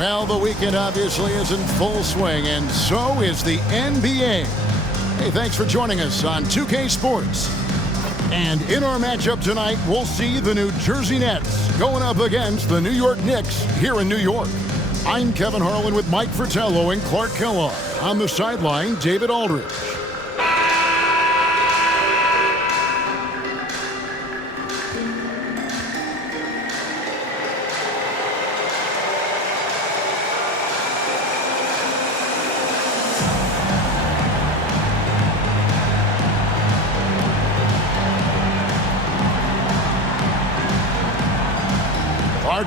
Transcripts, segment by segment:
Well, the weekend obviously is in full swing, and so is the NBA. Hey, thanks for joining us on 2K Sports. And in our matchup tonight, we'll see the New Jersey Nets going up against the New York Knicks here in New York. I'm Kevin Harlan with Mike Fratello and Clark Kellogg. On the sideline, David Aldridge.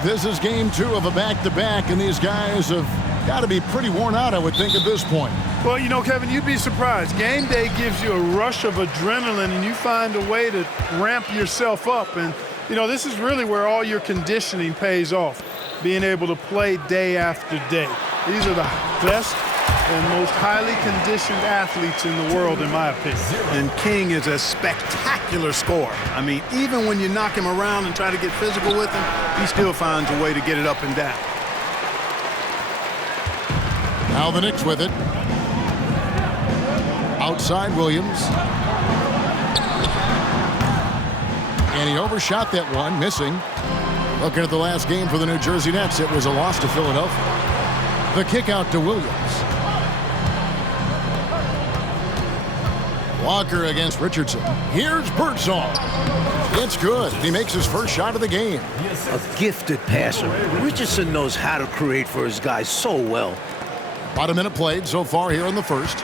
This is game 2 of a back-to-back, and these guys have got to be pretty worn out, I would think, at this point. Well, you know, Kevin, you'd be surprised. Game day gives you a rush of adrenaline, and you find a way to ramp yourself up. And, you know, this is really where all your conditioning pays off, being able to play day after day. These are the best and most highly conditioned athletes in the world, in my opinion. And King is a spectacular scorer. I mean, even when you knock him around and try to get physical with him, he still finds a way to get it up and down. Now the Knicks with it. Outside Williams. And he overshot that one, missing. Looking at the last game for the New Jersey Nets, it was a loss to Philadelphia. The kick out to Williams. Walker against Richardson. Here's Birdsong. It's good. He makes his first shot of the game. A gifted passer. Richardson knows how to create for his guys so well. About a minute played so far here in the first.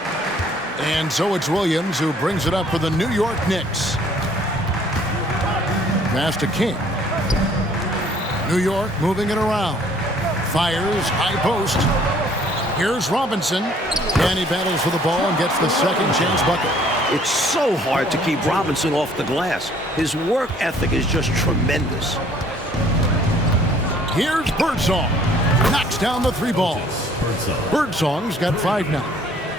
And so it's Williams who brings it up for the New York Knicks. Pass to King. New York moving it around. Fires, high post. Here's Robinson. And he battles for the ball and gets the second chance bucket. It's so hard to keep Robinson off the glass. His work ethic is just tremendous. Here's Birdsong. Knocks down the 3 ball. Birdsong's got 5 now.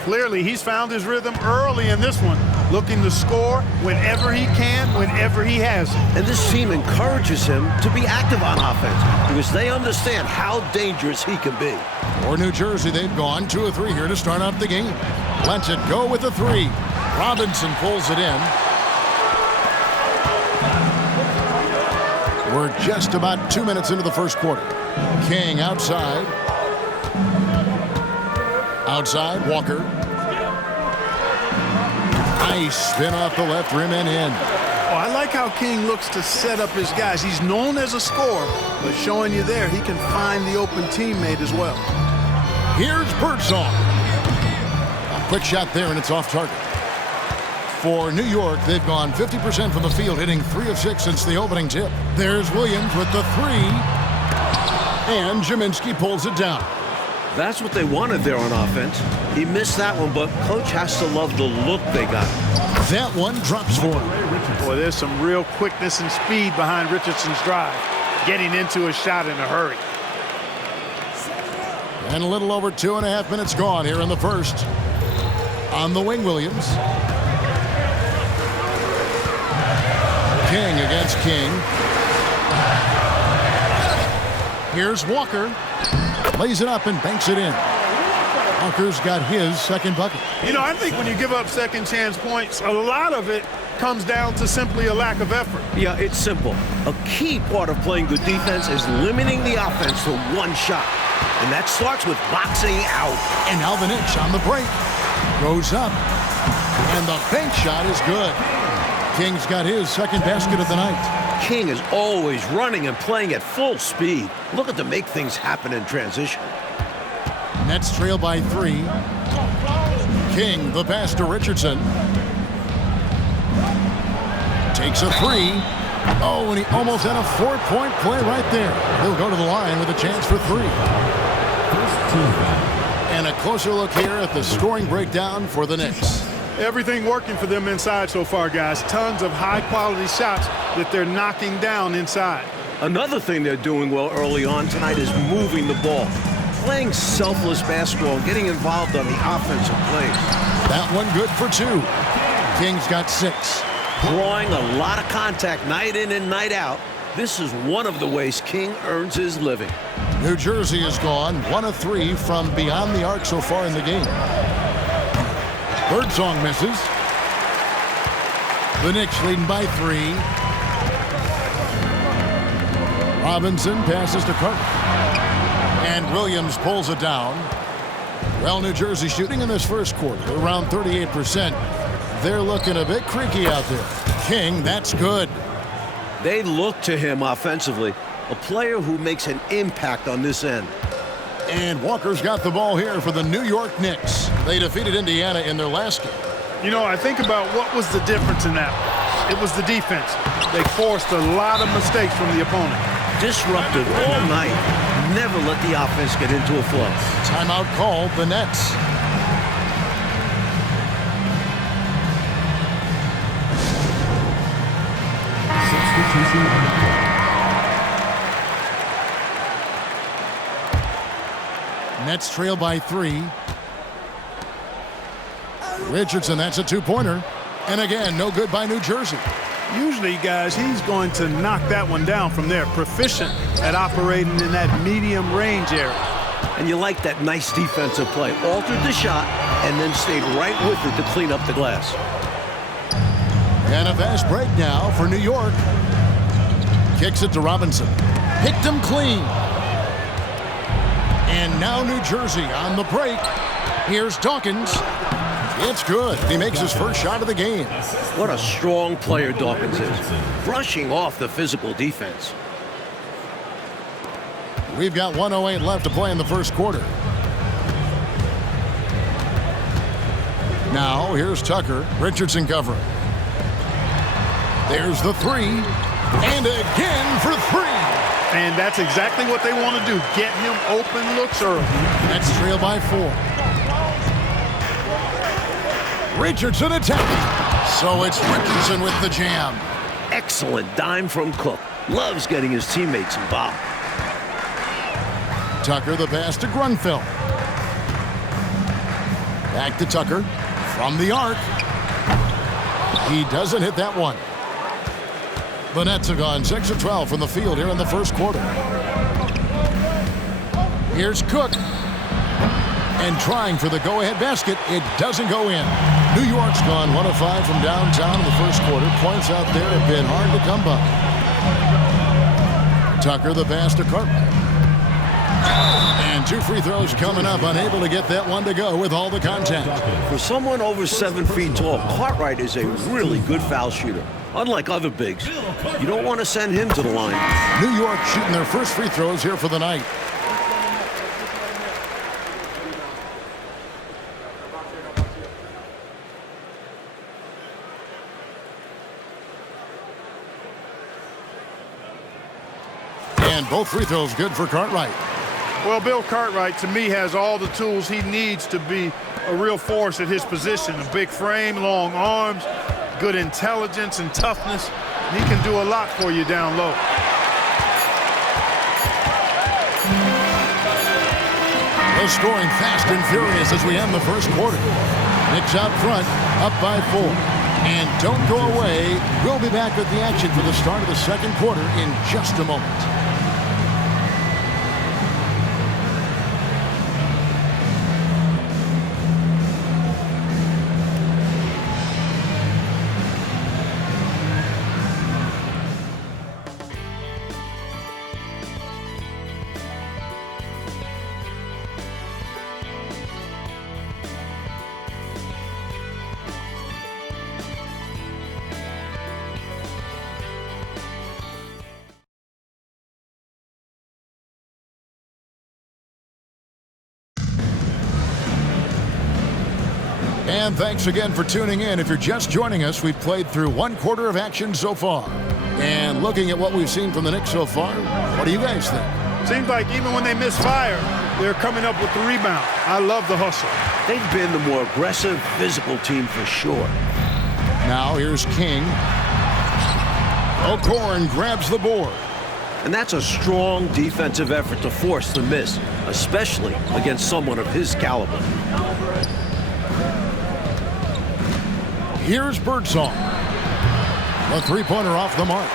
Clearly, he's found his rhythm early in this one, looking to score whenever he can, whenever he has it. And this team encourages him to be active on offense because they understand how dangerous he can be. For New Jersey, they've gone 2 of 3 here to start out the game. Lets it go with the 3. Robinson pulls it in. We're just about 2 minutes into the first quarter. King outside. Outside, Walker. Nice spin off the left rim and in. Oh, I like how King looks to set up his guys. He's known as a scorer, but showing you there, he can find the open teammate as well. Here's Birdsong. A quick shot there, and it's off target. For New York, they've gone 50% from the field, hitting 3 of 6 since the opening tip. There's Williams with the 3. And Jaminski pulls it down. That's what they wanted there on offense. He missed that one, but coach has to love the look they got. That one drops for him. Boy, there's some real quickness and speed behind Richardson's drive, getting into a shot in a hurry. And a little over 2.5 minutes gone here in the first. On the wing, Williams. King against King. Here's Walker. Lays it up and banks it in. Walker's got his second bucket. You know, I think when you give up second chance points, a lot of it comes down to simply a lack of effort. Yeah, it's simple. A key part of playing good defense is limiting the offense to 1 shot. And that starts with boxing out. And now the Knicks on the break. Goes up. And the bank shot is good. King's got his second basket of the night. King is always running and playing at full speed. Looking to make things happen in transition. Nets trail by 3. King, the pass to Richardson. Takes a 3. Oh, and he almost had a 4-point play right there. He'll go to the line with a chance for 3. And a closer look here at the scoring breakdown for the Knicks. Everything working for them inside so far, guys. Tons of high-quality shots that they're knocking down inside. Another thing they're doing well early on tonight is moving the ball. Playing selfless basketball and getting involved on the offensive plays. That one good for 2. King's got 6. Drawing a lot of contact night in and night out. This is one of the ways King earns his living. New Jersey has gone 1 of 3 from beyond the arc so far in the game. Birdsong misses. The Knicks leading by 3. Robinson passes to Carter. And Williams pulls it down. Well, New Jersey shooting in this first quarter around 38%. They're looking a bit creaky out there. King, that's good. They look to him offensively, a player who makes an impact on this end. And Walker's got the ball here for the New York Knicks. They defeated Indiana in their last game. You know, I think about what was the difference in that. It was the defense. They forced a lot of mistakes from the opponent. Disrupted all night. Never let the offense get into a flow. Timeout called, the Nets. Nets trail by 3. Richardson, that's a 2-pointer. And again, no good by New Jersey. Usually, guys, he's going to knock that one down from there. Proficient at operating in that medium range area. And you like that nice defensive play. Altered the shot and then stayed right with it to clean up the glass. And a fast break now for New York. Kicks it to Robinson. Picked him clean. And now New Jersey on the break. Here's Dawkins. It's good. He makes his first shot of the game. What a strong player Dawkins is. Brushing off the physical defense. We've got 1:08 left to play in the first quarter. Now, here's Tucker. Richardson covering. There's the 3. And again for 3. And that's exactly what they want to do. Get him open looks early. Nets trail by 4. Richardson attacking. So it's Richardson with the jam. Excellent dime from Cook. Loves getting his teammates involved. Tucker, the pass to Grunfeld. Back to Tucker. From the arc. He doesn't hit that one. The Nets have gone 6 of 12 from the field here in the first quarter. Here's Cook. And trying for the go-ahead basket. It doesn't go in. New York's gone 1 of 5 from downtown in the first quarter. Points out there have been hard to come by. Tucker, the pass to Carter. And 2 free throws coming up. Unable to get that one to go with all the contact. For someone over 7 feet tall, Cartwright is a really good foul shooter. Unlike other bigs, you don't want to send him to the line. New York shooting their first free throws here for the night. And both free throws good for Cartwright. Well, Bill Cartwright, to me, has all the tools he needs to be a real force at his position. A big frame, long arms, good intelligence and toughness. He can do a lot for you down low. We're scoring fast and furious as we end the first quarter. Knicks out front, up by 4. And don't go away. We'll be back with the action for the start of the second quarter in just a moment. And thanks again for tuning in. If you're just joining us, we've played through 1 quarter of action so far. And looking at what we've seen from the Knicks so far, what do you guys think? Seems like even when they miss fire, they're coming up with the rebound. I love the hustle. They've been the more aggressive, physical team for sure. Now here's King. O'Corn grabs the board. And that's a strong defensive effort to force the miss, especially against someone of his caliber. Here's Birdsong. A 3-pointer off the mark.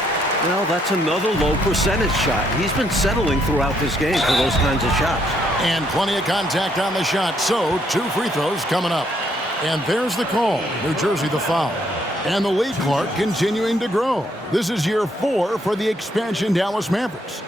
Well, that's another low percentage shot. He's been settling throughout this game for those kinds of shots. And plenty of contact on the shot, so 2 free throws coming up. And there's the call. New Jersey the foul. And the lead, Clark, continuing to grow. This is year 4 for the expansion Dallas Mavericks.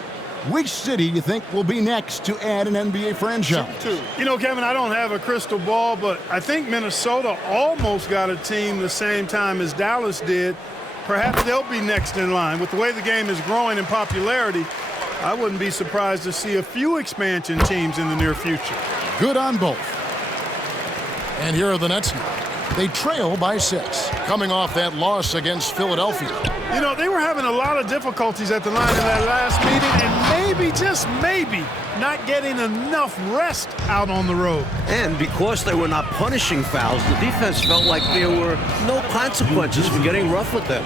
Which city you think will be next to add an NBA franchise? You know, Kevin, I don't have a crystal ball, but I think Minnesota almost got a team the same time as Dallas did. Perhaps they'll be next in line. With the way the game is growing in popularity, I wouldn't be surprised to see a few expansion teams in the near future. Good on both. And here are the Nets now. They trail by 6, coming off that loss against Philadelphia. You know, they were having a lot of difficulties at the line in that last meeting, and maybe, just maybe, not getting enough rest out on the road. And because they were not punishing fouls, the defense felt like there were no consequences for getting rough with them.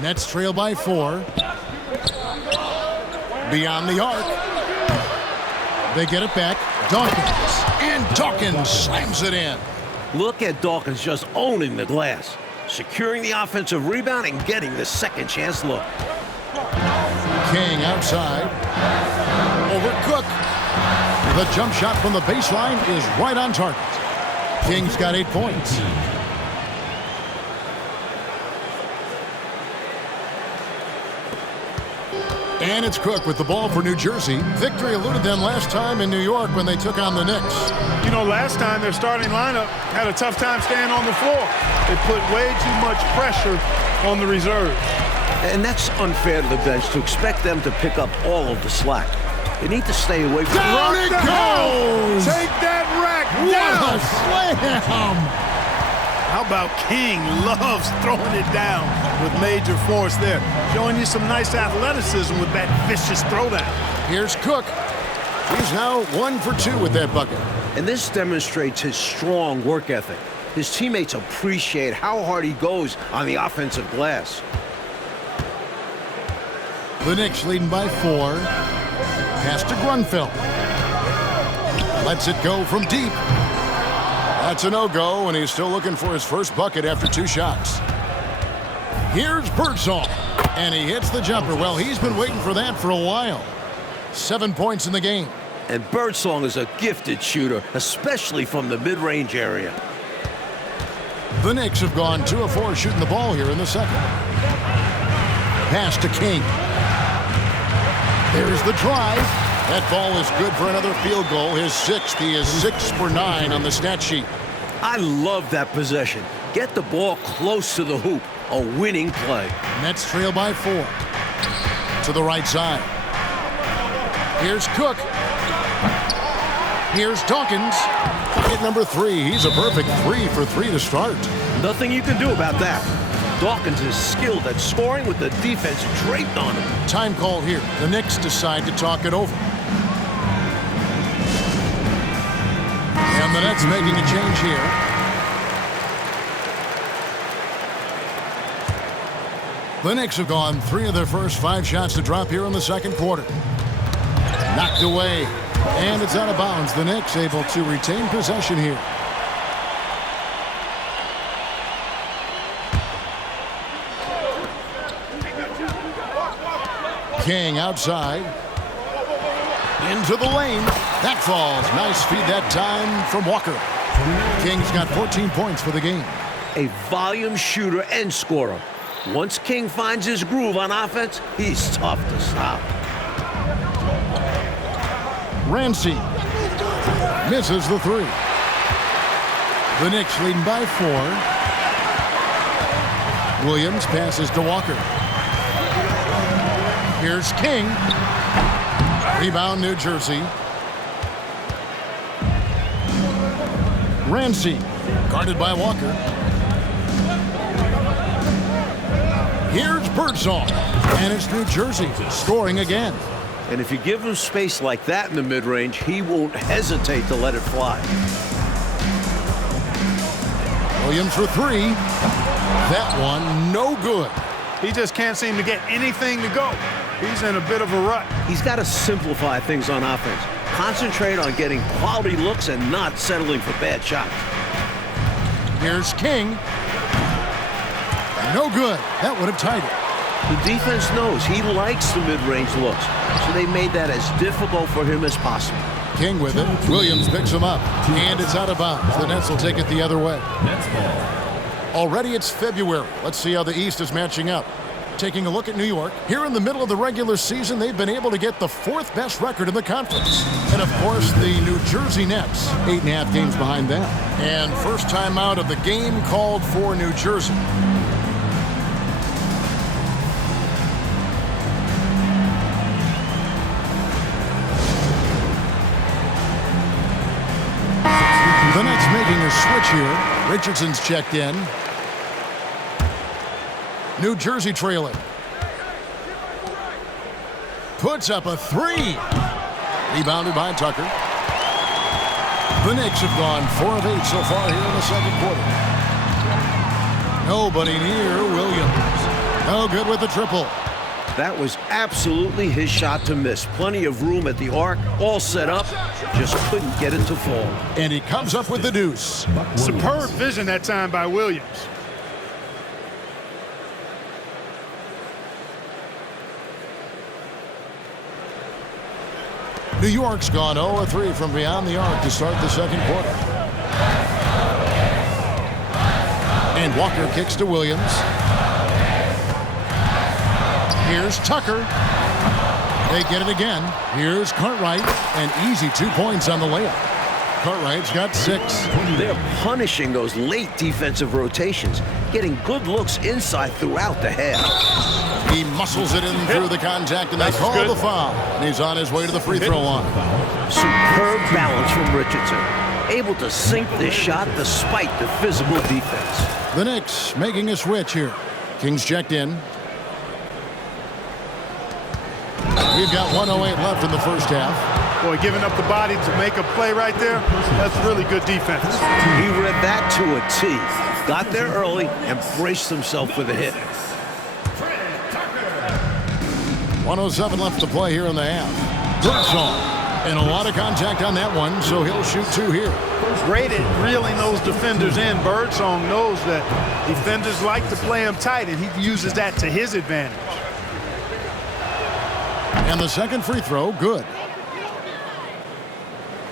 Nets trail by 4. Beyond the arc. They get it back. Dawkins. And Dawkins slams it in. Look at Dawkins just owning the glass, securing the offensive rebound and getting the second chance look. King outside. Over Cook. The jump shot from the baseline is right on target. King's got 8 points. And it's Cook with the ball for New Jersey. Victory eluded them last time in New York when they took on the Knicks. You know, last time their starting lineup had a tough time staying on the floor. They put way too much pressure on the reserves. And that's unfair to the bench to expect them to pick up all of the slack. They need to stay away from... Down it goes! Take that rack What down! a slam! How about King loves throwing it down with major force there. Showing you some nice athleticism with that vicious throwdown. Here's Cook. He's now 1 for 2 with that bucket. And this demonstrates his strong work ethic. His teammates appreciate how hard he goes on the offensive glass. The Knicks leading by 4. Pass to Grunfeld. Lets it go from deep. That's a no-go, and he's still looking for his first bucket after 2 shots. Here's Birdsong, and he hits the jumper. Well, he's been waiting for that for a while. 7 points in the game. And Birdsong is a gifted shooter, especially from the mid-range area. The Knicks have gone 2 of 4 shooting the ball here in the second. Pass to King. There's the drive. That ball is good for another field goal. His 6th. He is 6 for 9 on the stat sheet. I love that possession. Get the ball close to the hoop. A winning play. Nets trail by 4. To the right side. Here's Cook. Here's Dawkins. Bucket number 3. He's a perfect 3 for 3 to start. Nothing you can do about that. Dawkins is skilled at scoring with the defense draped on him. Time call here. The Knicks decide to talk it over. And the Nets making a change here. The Knicks have gone 3 of their first 5 shots to drop here in the second quarter. Knocked away. And it's out of bounds. The Knicks able to retain possession here. King outside. Into the lane. That falls. Nice feed that time from Walker. King's got 14 points for the game. A volume shooter and scorer. Once King finds his groove on offense, he's tough to stop. Ramsey misses the 3. The Knicks leading by 4. Williams passes to Walker. Here's King. Rebound, New Jersey. Ramsey guarded by Walker. Here's Birdsong. And it's New Jersey scoring again. And if you give him space like that in the mid-range, he won't hesitate to let it fly. Williams for 3. That one no good. He just can't seem to get anything to go. He's in a bit of a rut. He's got to simplify things on offense. Concentrate on getting quality looks and not settling for bad shots. Here's King. No good. That would have tied it. The defense knows he likes the mid-range looks, so they made that as difficult for him as possible. King with it. Williams picks him up, and it's out of bounds. The Nets will take it the other way. Already it's February. Let's see how the East is matching up. Taking a look at New York. Here in the middle of the regular season, they've been able to get the 4th best record in the conference. And, of course, the New Jersey Nets, 8.5 games behind them. And first time out of the game called for New Jersey. The Nets making a switch here. Richardson's checked in. New Jersey trailing. Puts up a 3. Rebounded by Tucker. The Knicks have gone 4 of 8 so far here in the second quarter. Nobody near Williams. No good with the triple. That was absolutely his shot to miss. Plenty of room at the arc, all set up, just couldn't get it to fall. And he comes up with the deuce. Superb vision that time by Williams. New York's gone 0-3 from beyond the arc to start the second quarter. And Walker kicks to Williams. Here's Tucker. They get it again. Here's Cartwright. An easy 2 points on the layup. Cartwright's got 6. They're punishing those late defensive rotations, getting good looks inside throughout the half. He muscles it in through the contact, and they call the foul. And he's on his way to the free throw line. Superb balance from Richardson. Able to sink this shot despite the physical defense. The Knicks making a switch here. King's checked in. We've got 1:08 left in the first half. Boy, giving up the body to make a play right there, that's really good defense. He read that to a T. Got there early and braced himself for the hit. 1:07 left to play here in the half. Birdsong. And a lot of contact on that one, so he'll shoot 2 here. Great at reeling those defenders in. Birdsong knows that defenders like to play him tight, and he uses that to his advantage. And the second free throw, good.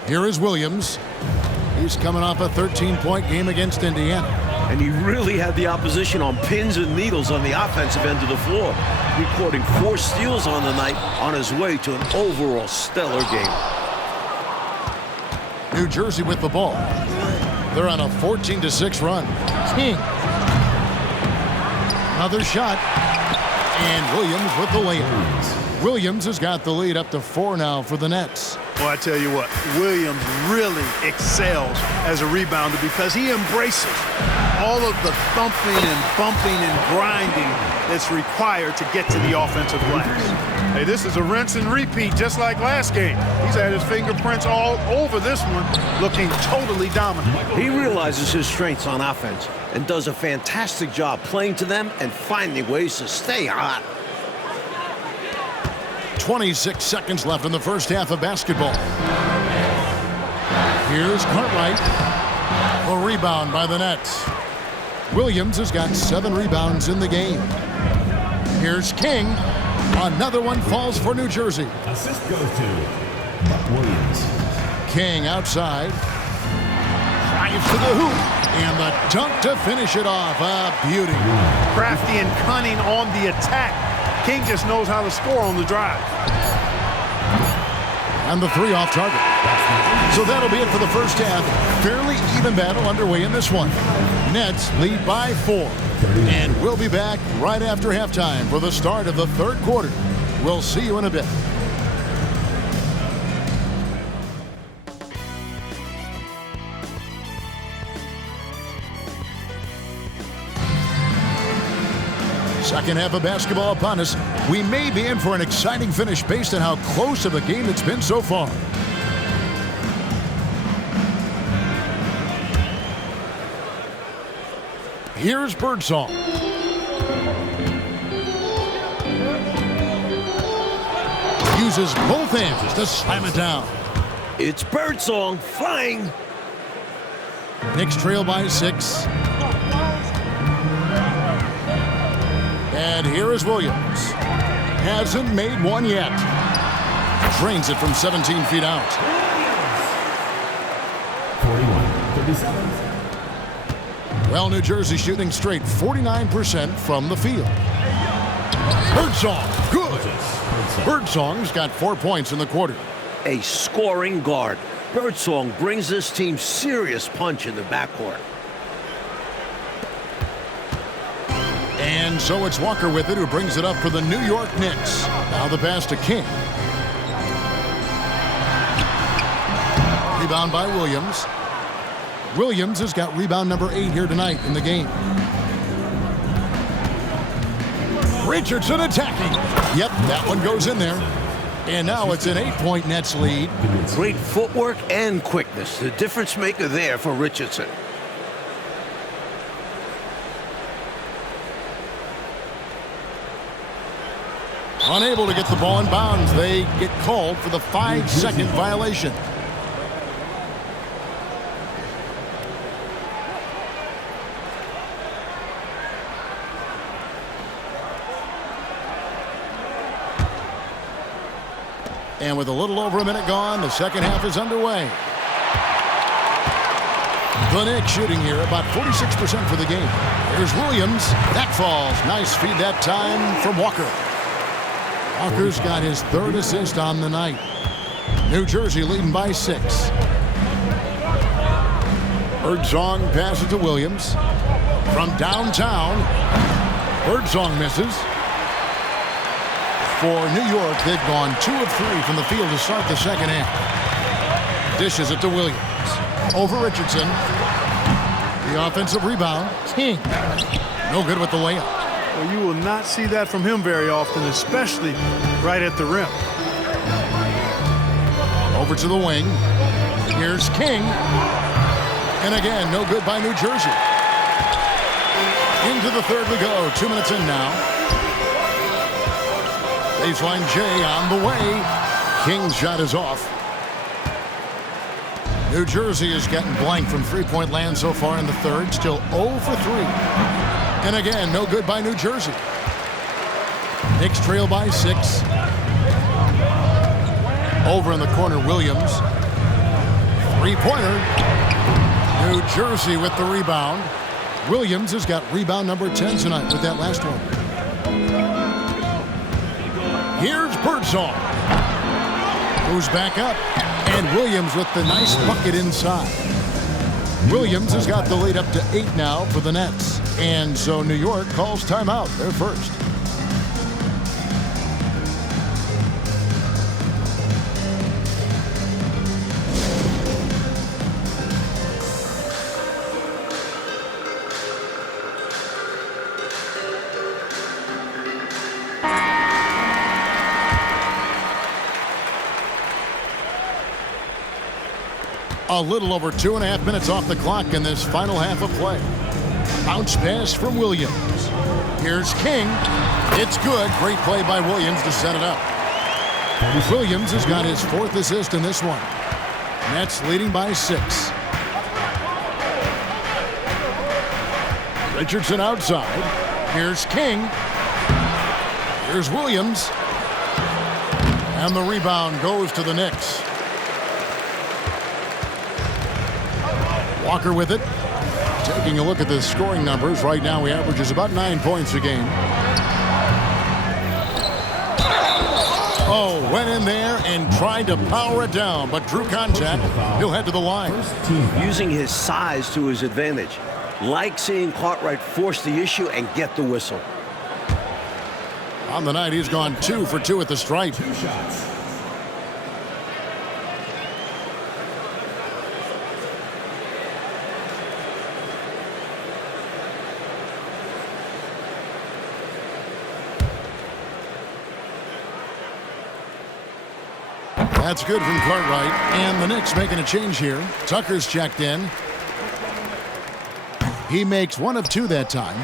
Here is Williams. He's coming off a 13-point game against Indiana. And he really had the opposition on pins and needles on the offensive end of the floor, recording 4 steals on the night on his way to an overall stellar game. New Jersey with the ball. They're on a 14-6 run. King. Another shot. And Williams with the layup. Williams has got the lead up to 4 now for the Nets. Well, I tell you what, Williams really excels as a rebounder because he embraces all of the thumping and bumping and grinding that's required to get to the offensive glass. Hey, this is a rinse and repeat just like last game. He's had his fingerprints all over this one, looking totally dominant. He realizes his strengths on offense and does a fantastic job playing to them and finding ways to stay hot. 26 seconds left in the first half of basketball. Here's Cartwright. A rebound by the Nets. Williams has got 7 rebounds in the game. Here's King. Another one falls for New Jersey. Assist goes to Williams. King outside. Drives to the hoop. And the dunk to finish it off. A beauty. Crafty and cunning on the attack. King just knows how to score on the drive. And the 3 off target. So that'll be it for the first half. Fairly even battle underway in this one. Nets lead by 4. And we'll be back right after halftime for the start of the third quarter. We'll see you in a bit. Second half of basketball upon us. We may be in for an exciting finish based on how close of a game it's been so far. Here's Birdsong. Uses both hands to slam it down. It's Birdsong flying. Knicks trail by 6. And here is Williams. Hasn't made one yet. Drains it from 17 feet out. 41-37. Well, New Jersey shooting straight 49% from the field. Birdsong, good. Birdsong's got 4 points in the quarter. A scoring guard. Birdsong brings this team serious punch in the backcourt. And so it's Walker with it, who brings it up for the New York Knicks. Now the pass to King. Rebound by Williams. Williams has got rebound number 8 here tonight in the game. Richardson attacking. Yep, that one goes in there. And now it's an 8-point Nets lead. Great footwork and quickness. The difference maker there for Richardson. Unable to get the ball in bounds. They get called for the 5-second violation. And with a little over a minute gone, the second half is underway. The Knicks shooting here about 46% for the game. Here's Williams. That falls. Nice feed that time from Walker. Walker's got his 3rd assist on the night. New Jersey leading by 6. Birdsong passes to Williams. From downtown, Birdsong misses. For New York, they've gone 2 of 3 from the field to start the second half. Dishes it to Williams. Over Richardson. The offensive rebound. King. No good with the layup. Well, you will not see that from him very often, especially right at the rim. Over to the wing. Here's King. And again, no good by New Jersey. Into the third we go. 2 minutes in now. Baseline J on the way. King's shot is off. New Jersey is getting blank from three-point land so far in the third. Still 0 for 3. And again, no good by New Jersey. Knicks trail by 6. Over in the corner, Williams. Three-pointer. New Jersey with the rebound. Williams has got rebound number 10 tonight with that last one. Here's Birdsong. Moves back up. And Williams with the nice bucket inside. Williams has got the lead up to 8 now for the Nets. And so New York calls timeout. They're first. A little over 2.5 minutes off the clock in this final half of play. Bounce pass from Williams. Here's King. It's good. Great play by Williams to set it up. Williams has got his 4th assist in this one. Nets leading by 6. Richardson outside. Here's King. Here's Williams. And the rebound goes to the Knicks. Walker with it. Taking a look at the scoring numbers. Right now he averages about 9 points a game. Oh, went in there and tried to power it down, but drew contact. He'll head to the line. Using his size to his advantage. Like seeing Cartwright force the issue and get the whistle. On the night, he's gone 2 for 2 at the stripe. 2 shots. That's good from Cartwright. And the Knicks making a change here. Tucker's checked in. He makes 1 of 2 that time.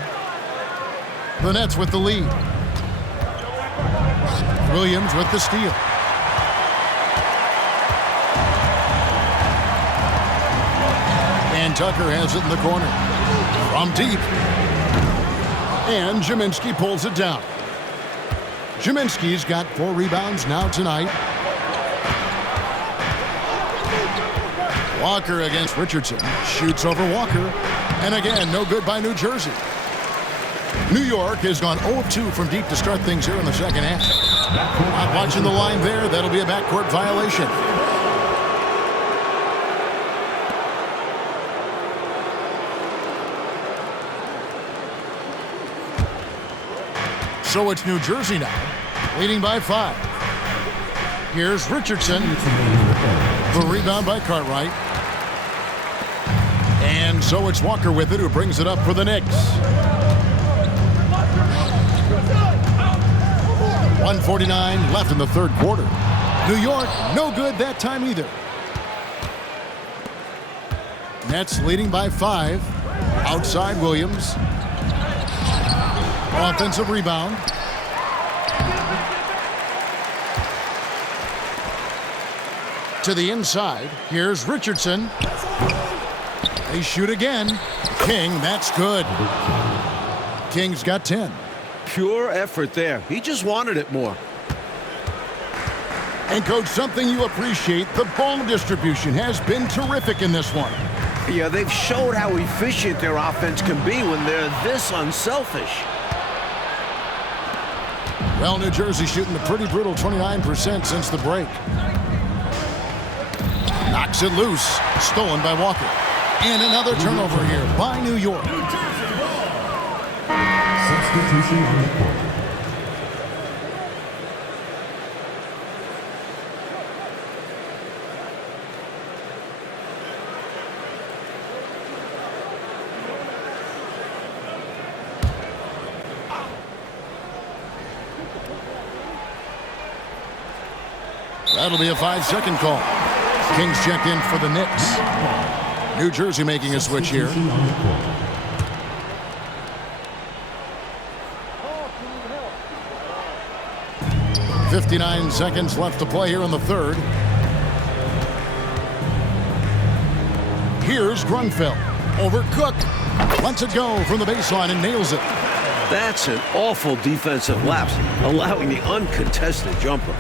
The Nets with the lead. Williams with the steal. And Tucker has it in the corner. From deep. And Jaminski pulls it down. Jaminski's got 4 rebounds now tonight. Walker against Richardson. Shoots over Walker. And again, no good by New Jersey. New York has gone 0 of 2 from deep to start things here in the second half. Not watching the line there. That'll be a backcourt violation. So it's New Jersey now, leading by 5. Here's Richardson. The rebound by Cartwright. And so it's Walker with it, who brings it up for the Knicks. 1:49 left in the third quarter. New York, no good that time either. Nets leading by 5. Outside Williams. Offensive rebound. To the inside. Here's Richardson. They shoot again. King, that's good. King's got 10. Pure effort there. He just wanted it more. And, Coach, something you appreciate, the ball distribution has been terrific in this one. Yeah, they've showed how efficient their offense can be when they're this unselfish. Well, New Jersey shooting a pretty brutal 29% since the break. Knocks it loose. Stolen by Walker. And another turnover here by New York. Substitution on the court. That'll be a 5-second call. Kings check in for the Knicks. New Jersey making a switch here. 59 seconds left to play here in the third. Here's Grunfeld. Over Cook. Lets it go from the baseline and nails it. That's an awful defensive lapse, allowing the uncontested jumper.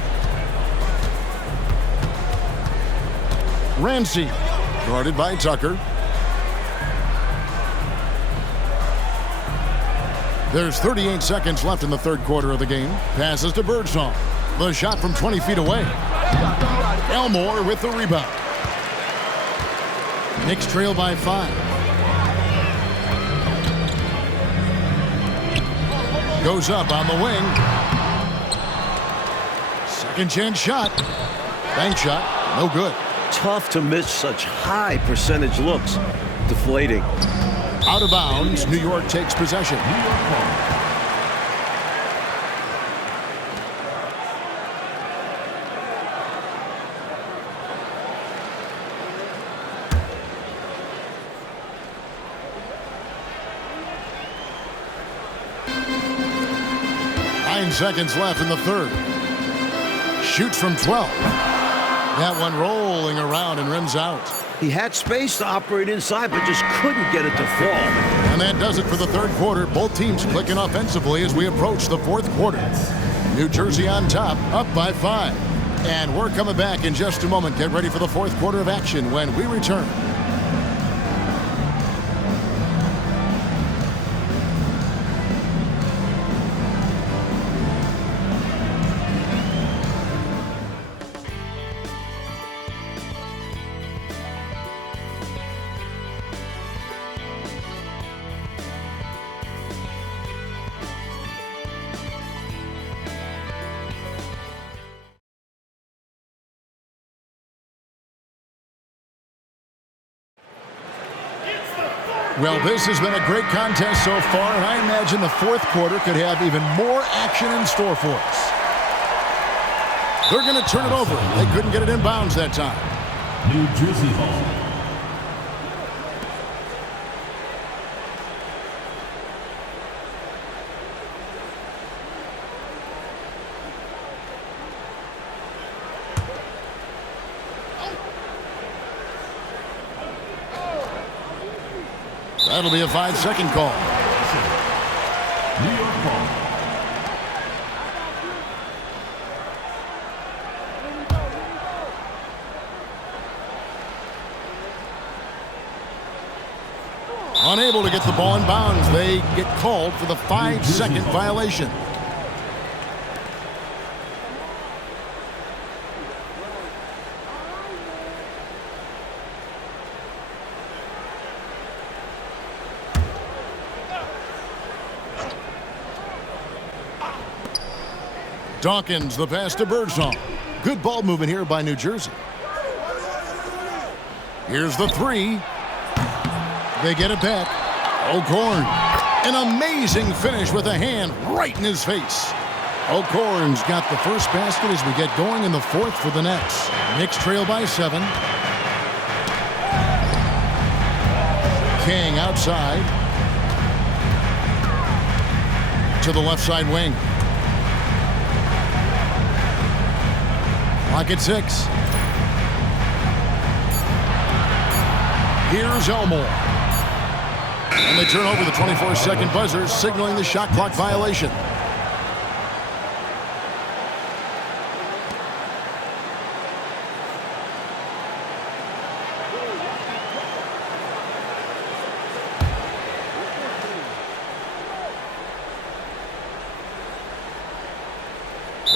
Ramsey, guarded by Tucker. There's 38 seconds left in the third quarter of the game. Passes to Birdsong. The shot from 20 feet away. Elmore with the rebound. Knicks trail by 5. Goes up on the wing. Second chance shot. Bank shot. No good. Tough to miss such high percentage looks. Deflating. Out of bounds. New York takes possession. 9 seconds left in the third. Shoots from 12. That one rolling around and rims out. He had space to operate inside, but just couldn't get it to fall. And that does it for the third quarter. Both teams clicking offensively as we approach the fourth quarter. New Jersey on top, up by 5. And we're coming back in just a moment. Get ready for the fourth quarter of action when we return. Well, this has been a great contest so far, and I imagine the fourth quarter could have even more action in store for us. They're going to turn it over. They couldn't get it in bounds that time. New Jersey ball. That'll be a 5-second call. New York ball. Unable to get the ball in bounds. They get called for the 5-second violation. Dawkins, the pass to Birdsong. Good ball movement here by New Jersey. Here's the three. They get it back. O'Corn. An amazing finish with a hand right in his face. O'Corn's got the first basket as we get going in the fourth for the Nets. Knicks trail by 7. King outside. To the left side wing. Clock at 6. Here's Elmore. And they turn over the 24-second buzzer, signaling the shot clock violation.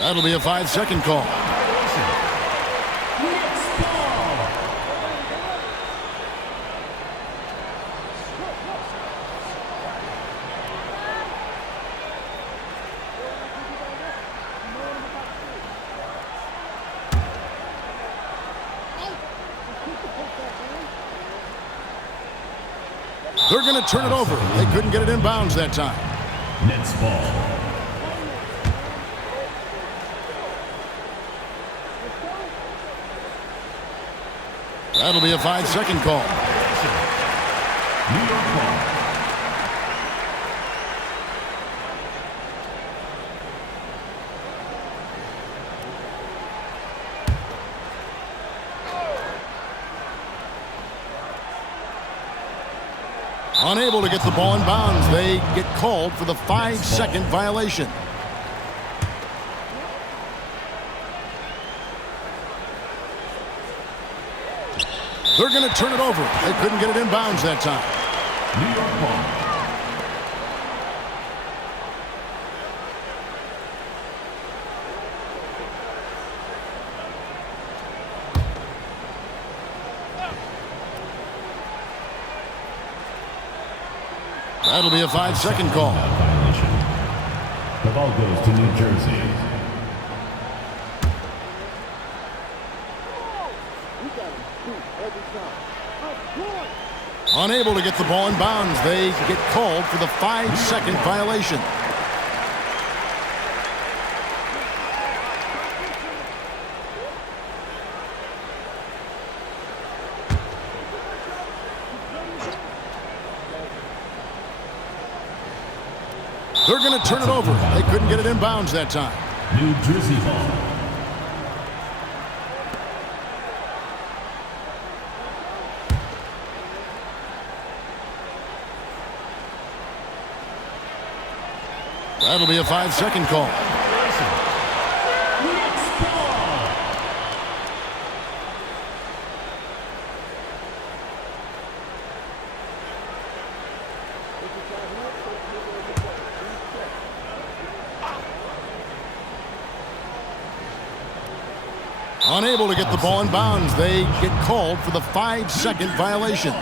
That'll be a 5-second call. They're going to turn it over. They couldn't get it in bounds that time. Nets ball. That'll be a 5-second call. New York ball. Unable to get the ball in bounds. They get called for the 5-second violation. They're going to turn it over. They couldn't get it in bounds that time. New York ball. That'll be a 5-second call. Violation. The ball goes to New Jersey. Unable to get the ball in bounds. They get called for the 5-second violation. They're going to turn it over. They couldn't get it in bounds that time. New Jersey ball. That'll be a 5-second call. Unable to get the ball in bounds. They get called for the 5-second violation.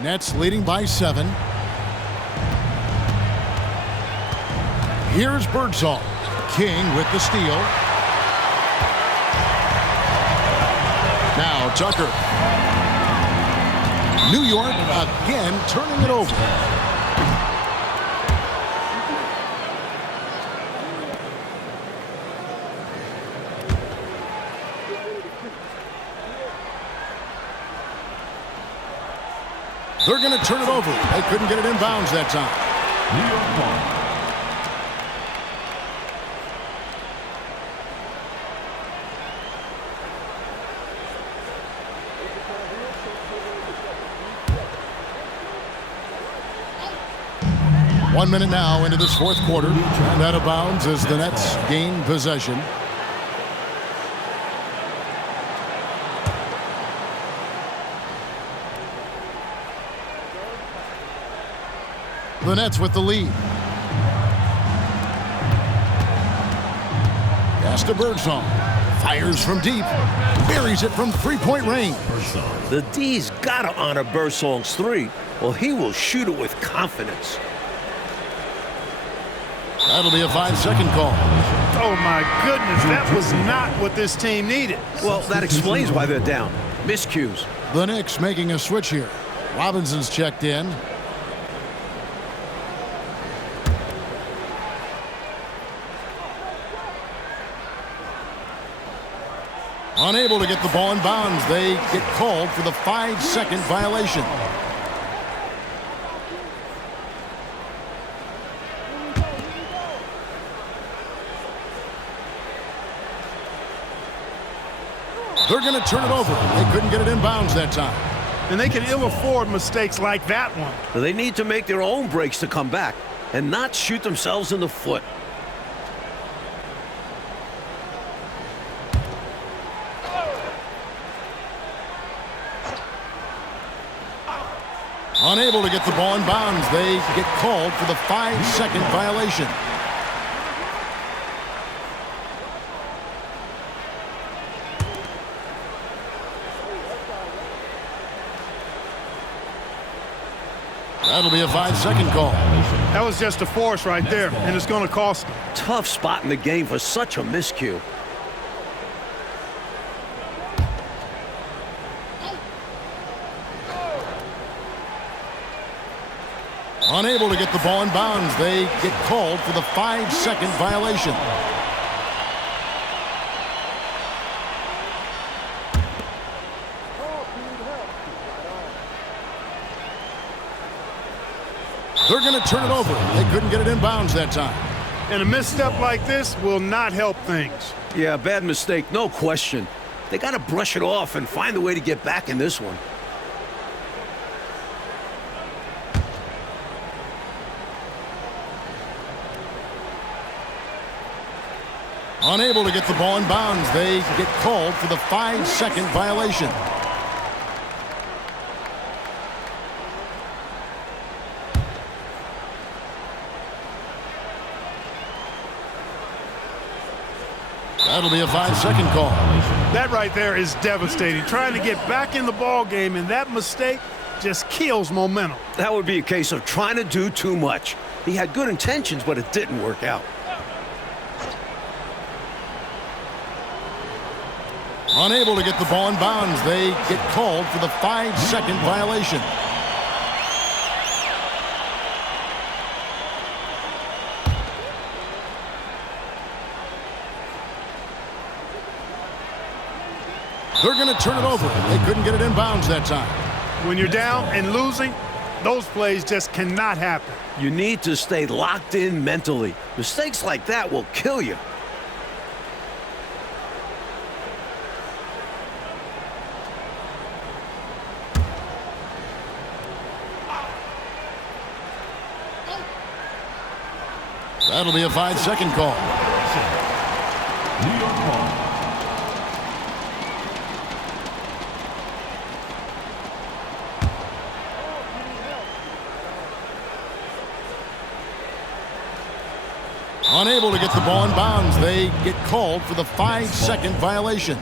Nets leading by 7. Here's Birdsong. King with the steal. Now Tucker. New York again turning it over. They're going to turn it over. They couldn't get it in bounds that time. New York ball. 1 minute now into this fourth quarter, and out of bounds as the Nets gain possession. The Nets with the lead. Pass to Birdsong. Fires from deep. Buries it from three-point range. The D's got to honor Birdsong's three, or he will shoot it with confidence. That'll be a 5-second call. Oh, my goodness. That was not what this team needed. Well, that explains why they're down. Miscues. The Knicks making a switch here. Robinson's checked in. Unable to get the ball in bounds. They get called for the 5-second violation. They're going to turn it over. They couldn't get it in bounds that time. And they can ill afford mistakes like that one. They need to make their own breaks to come back and not shoot themselves in the foot. Unable to get the ball in bounds. They get called for the 5-second violation. That'll be a 5-second call. That was just a force right there, and it's going to cost them. Tough spot in the game for such a miscue. Unable to get the ball in bounds. They get called for the 5-second violation. They're going to turn it over. They couldn't get it in bounds that time. And a misstep like this will not help things. Yeah, bad mistake, no question. They got to brush it off and find a way to get back in this one. Unable to get the ball in bounds. They get called for the 5-second violation. That'll be a 5-second call. That right there is devastating. Trying to get back in the ball game, and that mistake just kills momentum. That would be a case of trying to do too much. He had good intentions, but it didn't work out. Unable to get the ball in bounds. They get called for the 5-second violation. They're going to turn it over. They couldn't get it in bounds that time. When you're down and losing, those plays just cannot happen. You need to stay locked in mentally. Mistakes like that will kill you. That'll be a 5-second call. New York ball. Unable to get the ball in bounds. They get called for the 5-second violation.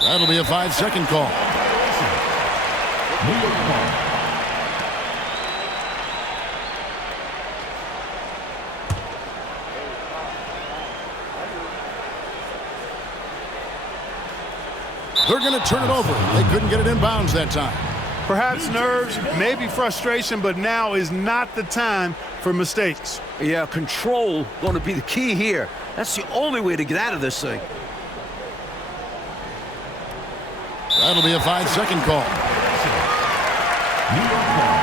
That'll be a 5-second call. New York ball. They're going to turn it over. They couldn't get it in bounds that time. Perhaps nerves, maybe frustration, but now is not the time for mistakes. Yeah, control going to be the key here. That's the only way to get out of this thing. That'll be a 5-second call. New York ball.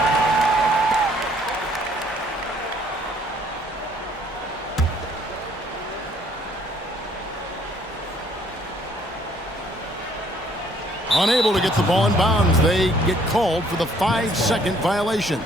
Unable to get the ball in bounds. They get called for the 5-second violation.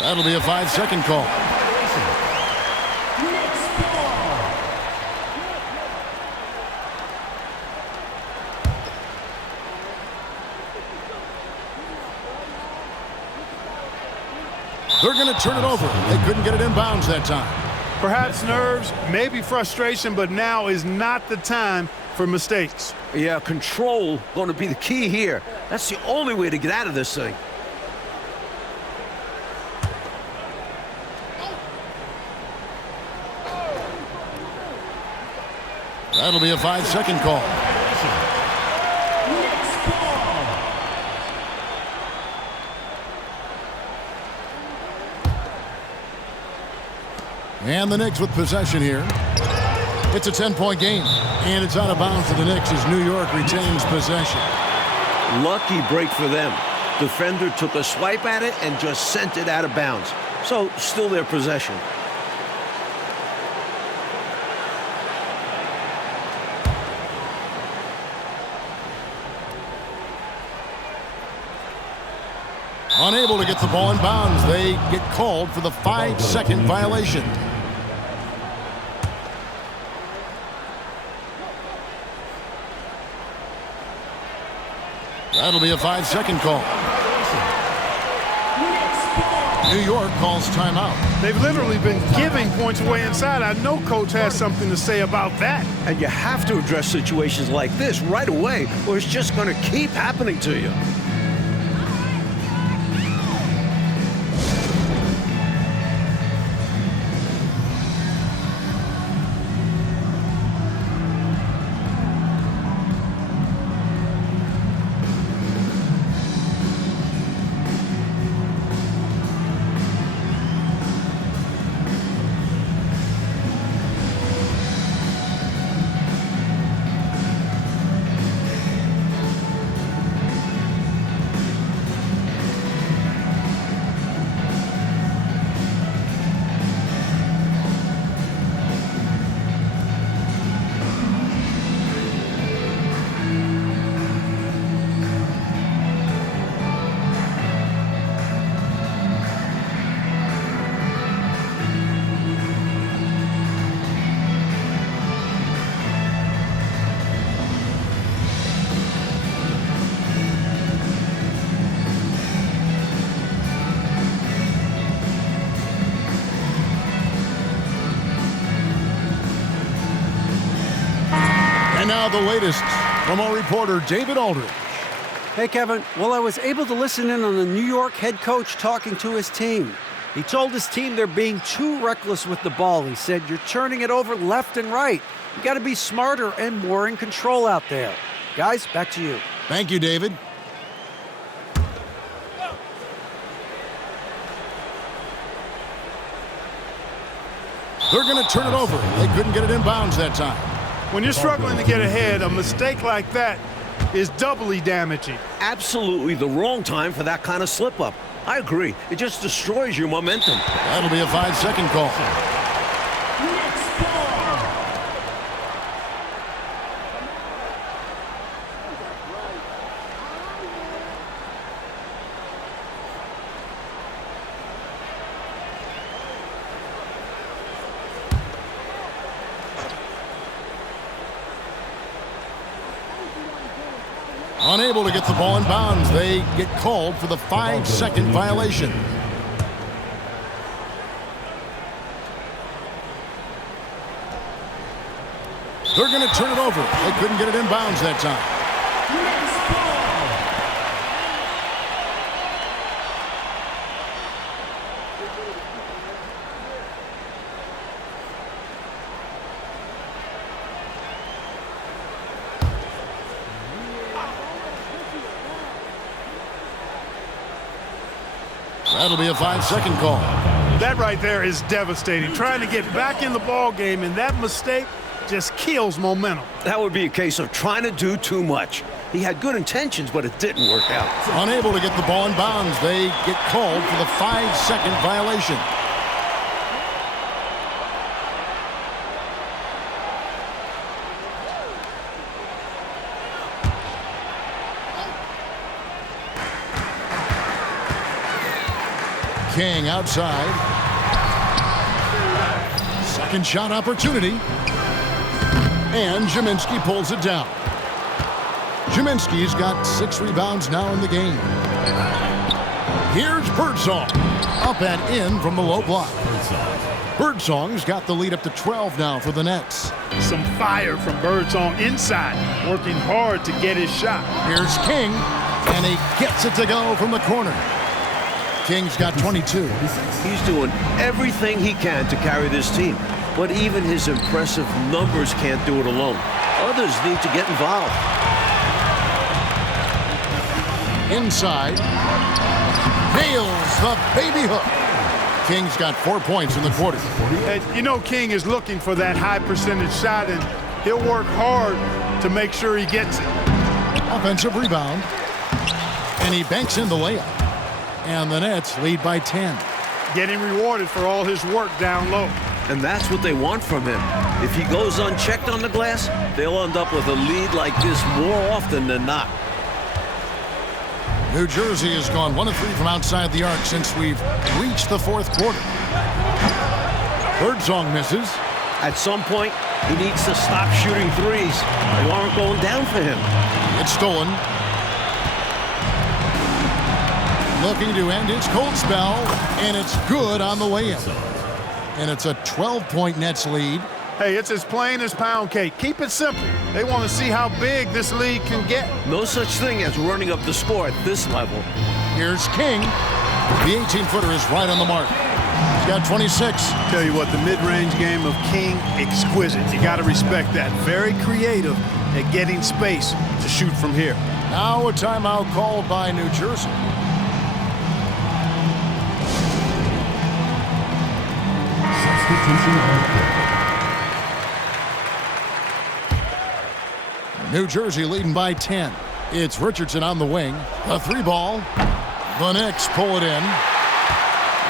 That'll be a 5-second call. They're going to turn it over. They couldn't get it in bounds that time. Perhaps nerves, maybe frustration, but now is not the time for mistakes. Yeah, control going to be the key here. That's the only way to get out of this thing. That'll be a 5-second call. And the Knicks with possession here. It's a 10-point game, and it's out of bounds to the Knicks as New York retains possession. Lucky break for them. Defender took a swipe at it and just sent it out of bounds. So, still their possession. Unable to get the ball in bounds. They get called for the 5-second violation. That'll be a 5-second call. New York calls timeout. They've literally been giving points away inside. I know Coach has something to say about that. And you have to address situations like this right away, or it's just going to keep happening to you. And now the latest from our reporter, David Aldridge. Hey, Kevin. Well, I was able to listen in on the New York head coach talking to his team. He told his team they're being too reckless with the ball. He said, you're turning it over left and right. You got to be smarter and more in control out there. Guys, back to you. Thank you, David. They're going to turn it over. They couldn't get it in bounds that time. When you're struggling to get ahead, a mistake like that is doubly damaging. Absolutely the wrong time for that kind of slip-up. I agree. It just destroys your momentum. That'll be a 5-second call. Unable to get the ball in bounds. They get called for the 5-second violation. They're going to turn it over. They couldn't get it in bounds that time. That'll be a 5-second call. That right there is devastating. Trying to get back in the ball game, and that mistake just kills momentum. That would be a case of trying to do too much. He had good intentions, but it didn't work out. Unable to get the ball in bounds. They get called for the 5-second violation. King outside. Second shot opportunity. And Jaminski pulls it down. Jaminski's got 6 rebounds now in the game. Here's Birdsong. Up and in from the low block. Birdsong's got the lead up to 12 now for the Nets. Some fire from Birdsong inside, working hard to get his shot. Here's King, and he gets it to go from the corner. King's got 22. He's doing everything he can to carry this team, but even his impressive numbers can't do it alone. Others need to get involved. Inside. Nails the baby hook. King's got 4 points in the quarter. You know King is looking for that high percentage shot, and he'll work hard to make sure he gets it. Offensive rebound. And he banks in the layup. And the Nets lead by 10. Getting rewarded for all his work down low. And that's what they want from him. If he goes unchecked on the glass, they'll end up with a lead like this more often than not. New Jersey has gone 1 of 3 from outside the arc since we've reached the 4th quarter. Birdsong misses. At some point, he needs to stop shooting threes. They aren't going down for him. It's stolen. Looking to end his cold spell, and it's good on the way in. And it's a 12-point Nets lead. Hey, it's as plain as pound cake. Keep it simple. They want to see how big this lead can get. No such thing as running up the score at this level. Here's King. The 18-footer is right on the mark. He's got 26. Tell you what, the mid-range game of King, exquisite. You got to respect that. Very creative at getting space to shoot from here. Now a timeout called by New Jersey. New Jersey leading by 10. It's Richardson on the wing. A 3-ball. The Knicks pull it in.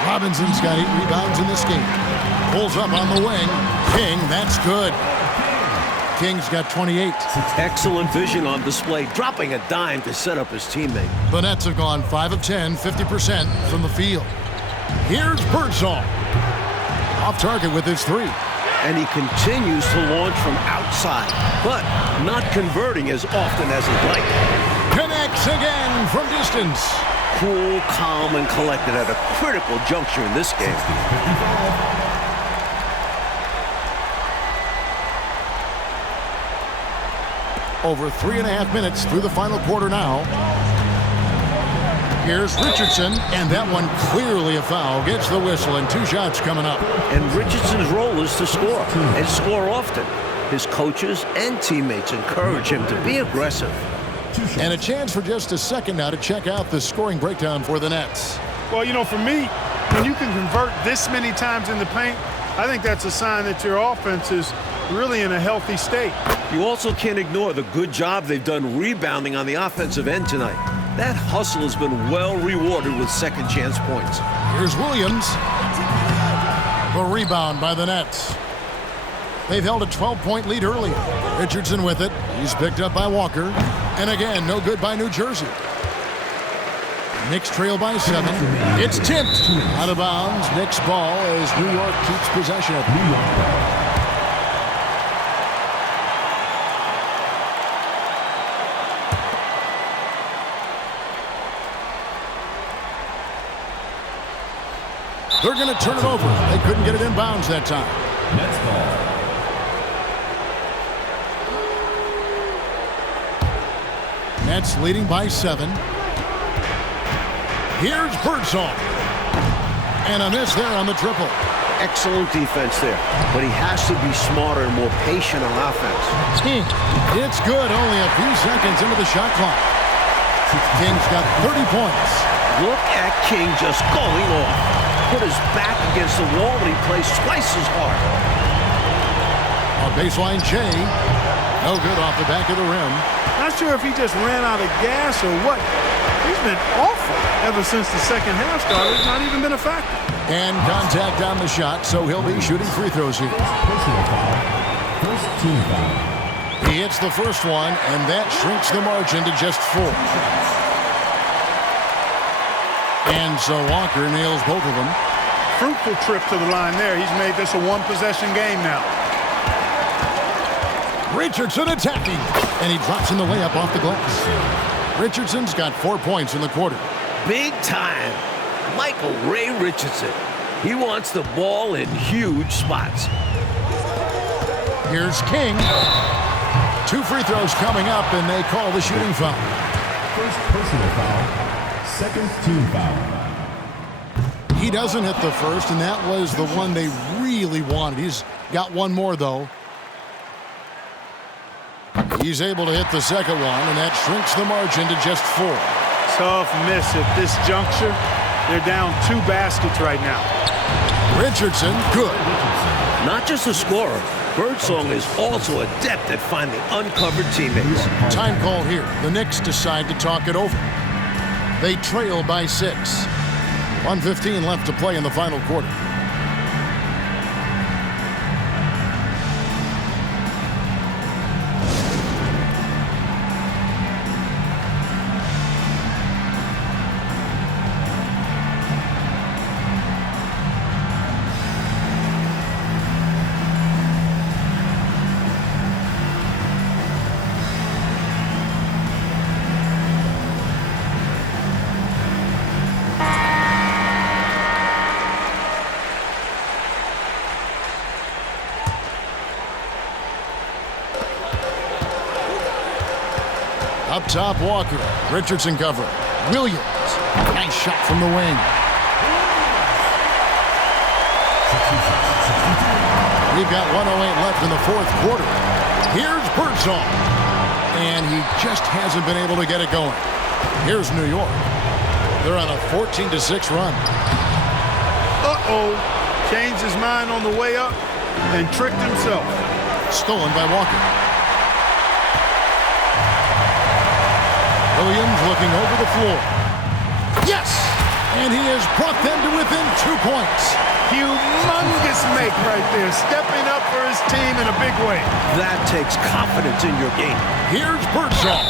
Robinson's got 8 rebounds in this game. Pulls up on the wing. King, that's good. King's got 28. Excellent vision on display, dropping a dime to set up his teammate. The Nets have gone 5 of 10, 50% from the field. Here's Birdsong. Off target with his 3. And he continues to launch from outside, but not converting as often as he'd like. Connects again from distance. Cool, calm, and collected at a critical juncture in this game. Over 3.5 minutes through the final quarter now. Here's Richardson, and that one clearly a foul. Gets the whistle, and 2 shots coming up. And Richardson's role is to score, and score often. His coaches and teammates encourage him to be aggressive. And a chance for just a second now to check out the scoring breakdown for the Nets. Well, you know, for me, when you can convert this many times in the paint, I think that's a sign that your offense is really in a healthy state. You also can't ignore the good job they've done rebounding on the offensive end tonight. That hustle has been well rewarded with second chance points. Here's Williams. The rebound by the Nets. They've held a 12-point lead earlier. Richardson with it. He's picked up by Walker. And again, no good by New Jersey. Knicks trail by 7. It's tipped out of bounds. Knicks ball as New York keeps possession of New York. They're going to turn it over. They couldn't get it in bounds that time. Nets ball. Nets leading by 7. Here's Birdsong. And a miss there on the triple. Excellent defense there, but he has to be smarter and more patient on offense. King, it's good. Only a few seconds into the shot clock. King's got 30 points. Look at King just going off. Put his back against the wall and he plays twice as hard. A baseline J. No good off the back of the rim. Not sure if he just ran out of gas or what. He's been awful ever since the second half started. It's not even been a factor. And contact on the shot, so he'll be shooting free throws here. Personal foul. First team foul. He hits the first one, and that shrinks the margin to just 4. And so Walker nails both of them. Fruitful trip to the line there. He's made this a one-possession game now. Richardson attacking, and he drops in the layup off the glass. Richardson's got 4 points in the quarter. Big time. Michael Ray Richardson. He wants the ball in huge spots. Here's King. 2 free throws coming up, and they call the shooting foul. First personal foul. Second team foul. He doesn't hit the first, and that was the one they really wanted. He's got one more, though. He's able to hit the second one, and that shrinks the margin to just 4. Tough miss at this juncture. They're down 2 baskets right now. Richardson, good. Not just a scorer, Birdsong is also adept at finding uncovered teammates. Time call here. The Knicks decide to talk it over. They trail by 6. 1:15 left to play in the final quarter. Up top, Walker. Richardson cover. Williams. Nice shot from the wing. We've got 1:08 left in the fourth quarter. Here's Birdsong. And he just hasn't been able to get it going. Here's New York. They're on a 14-6 run. Uh-oh. Changed his mind on the way up and tricked himself. Stolen by Walker. Williams looking over the floor. Yes! And he has brought them to within 2 points. Humongous make right there. Stepping up for his team in a big way. That takes confidence in your game. Here's Birdsong.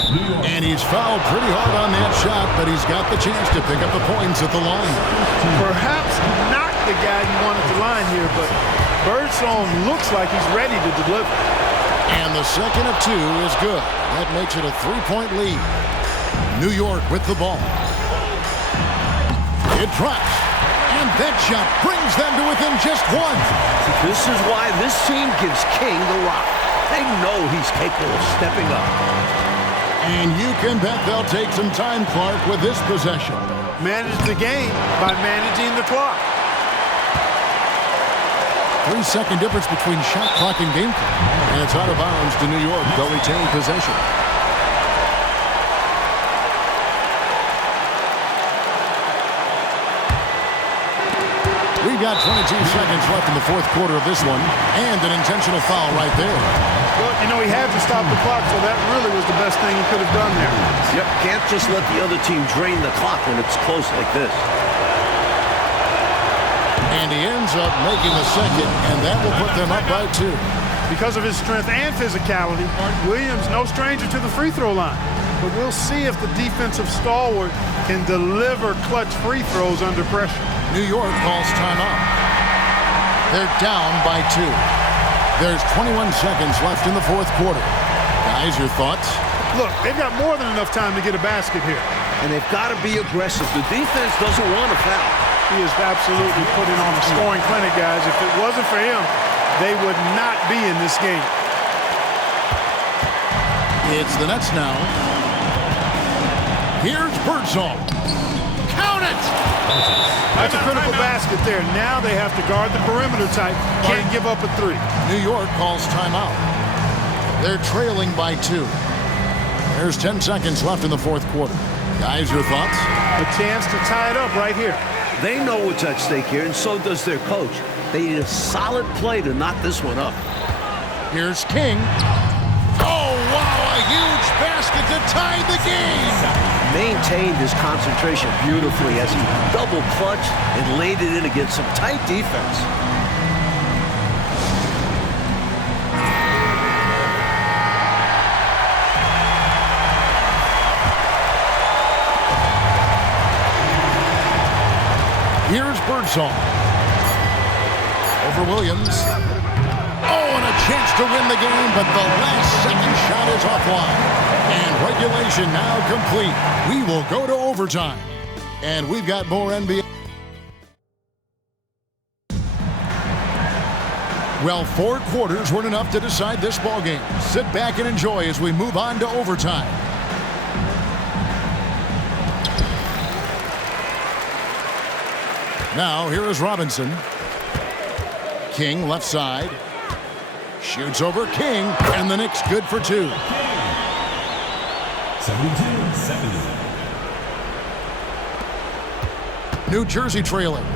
And he's fouled pretty hard on that shot, but he's got the chance to pick up the points at the line. Perhaps not the guy you want at the line here, but Birdsong looks like he's ready to deliver. And the second of 2 is good. That makes it a 3-point lead. New York with the ball. It drops. And that shot brings them to within just 1. This is why this team gives King the rock. They know he's capable of stepping up. And you can bet they'll take some time, Clark, with this possession. Manage the game by managing the clock. 3-second difference between shot clock and game clock. And it's out of bounds to New York. They'll retain possession. We've got 22 seconds left in the fourth quarter of this one, and an intentional foul right there. Well, you know, he had to stop the clock, so that really was the best thing he could have done there. Yep, can't just let the other team drain the clock when it's close like this. And he ends up making the second, and that will put them up by 2. Because of his strength and physicality, Williams no stranger to the free throw line. But we'll see if the defensive stalwart can deliver clutch free throws under pressure. New York calls timeout. They're down by 2. There's 21 seconds left in the fourth quarter. Guys, your thoughts? Look, they've got more than enough time to get a basket here. And they've got to be aggressive. The defense doesn't want to foul. He is absolutely putting on a scoring clinic, guys. If it wasn't for him, they would not be in this game. It's the Nets now. Here's Birdsong. Count it! That's a critical basket there. Now they have to guard the perimeter tight. Can't give up a 3. New York calls timeout. They're trailing by 2. There's 10 seconds left in the fourth quarter. Guys, your thoughts? A chance to tie it up right here. They know what's at stake here, and so does their coach. They need a solid play to knock this one up. Here's King. Oh, wow, a huge basket to tie the game. Maintained his concentration beautifully as he double clutched and laid it in against some tight defense. Here's Birdsong. Over Williams. Oh, and a chance to win the game, but the last second shot is offline. And regulation now complete. We will go to overtime. And we've got more NBA. Well, 4 quarters weren't enough to decide this ballgame. Sit back and enjoy as we move on to overtime. Now, here is Robinson. King, left side. Shoots over King, and the Knicks good for 2. 72-70. New Jersey trailing.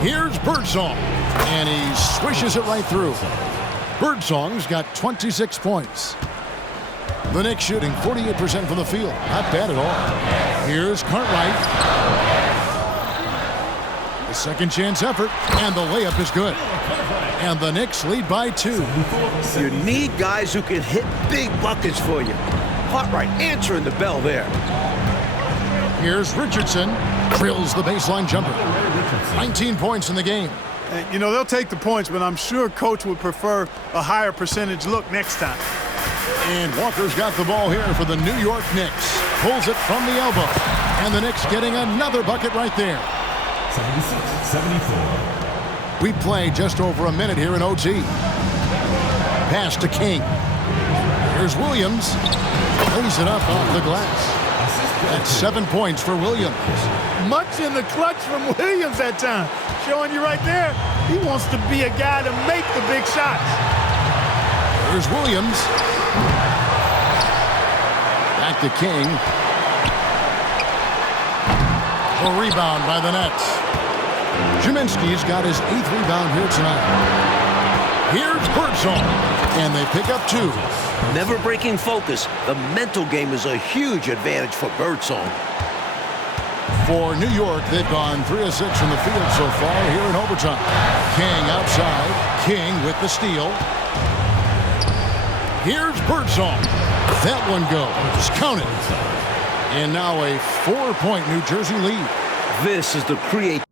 Here's Birdsong, and he swishes it right through. Birdsong's got 26 points. The Knicks shooting 48% from the field. Not bad at all. Here's Cartwright. The second chance effort, and the layup is good. And the Knicks lead by 2. You need guys who can hit big buckets for you. Cartwright answering the bell there. Here's Richardson. Drills the baseline jumper. 19 points in the game. You know, they'll take the points, but I'm sure Coach would prefer a higher percentage look next time. And Walker's got the ball here for the New York Knicks. Pulls it from the elbow. And the Knicks getting another bucket right there. 76-74. We play just over a minute here in OT. Pass to King. Here's Williams. Lays it up off the glass. That's 7 points for Williams. Much in the clutch from Williams that time. Showing you right there, he wants to be a guy to make the big shots. Here's Williams. Back to King. A rebound by the Nets. Kaminsky's got his 8th rebound here tonight. Here's Birdsong, and they pick up 2. Never breaking focus. The mental game is a huge advantage for Birdsong. For New York, they've gone 3 of 6 from the field so far here in overtime. King outside. King with the steal. Here's Birdsong. That one goes. Count it. And now a 4-point New Jersey lead. This is the creativity.